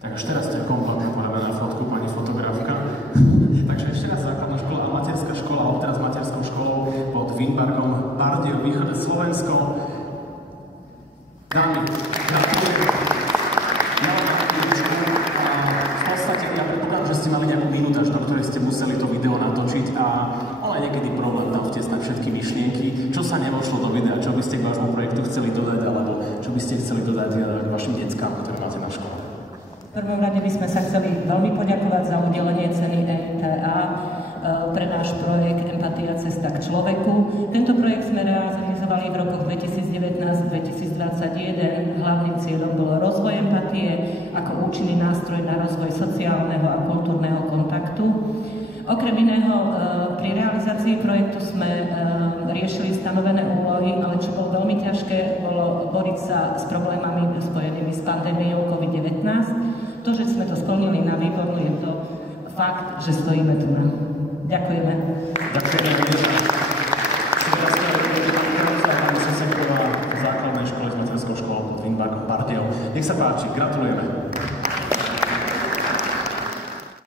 Tak až teraz ťa kompletne podáme na fotku, pani fotografka. Takže ešte raz základná škola a materská škola, alebo teraz materskou školou pod Vínbarkom, Bardejov, východné Slovensko. Dámy, gratulujem. Ja vám a v podstate, ja predpokladám, že ste mali nejakú minútaž, do ktorej ste museli to video natočiť, ale niekedy problém tam vtiesnať všetky myšlienky. Čo sa nevošlo do videa, čo by ste k vášmu projektu chceli dodať, alebo čo by ste chceli dodať k vašim deckám, ktoré máte na škole? V prvom rade by sme sa chceli veľmi poďakovať za udelenie ceny EITA pre náš projekt Empatia cesta k človeku. Tento projekt sme realizovali v rokoch 2019-2021. Hlavným cieľom bolo rozvoj empatie ako účinný nástroj na rozvoj sociálneho a kultúrneho kontaktu. Okrem iného, pri realizácii projektu sme riešili stanovené úlohy, ale čo bolo veľmi ťažké, bolo boriť sa s problémami spojenými s pandémiou COVID-19. To, že sme to sklonili na výbornú, je to fakt, že stojíme tu na. Ďakujeme. Ďakujeme. Základnej školy s materskou školou pod Vínbarkom Bardejov. Nech sa páči, gratulujeme.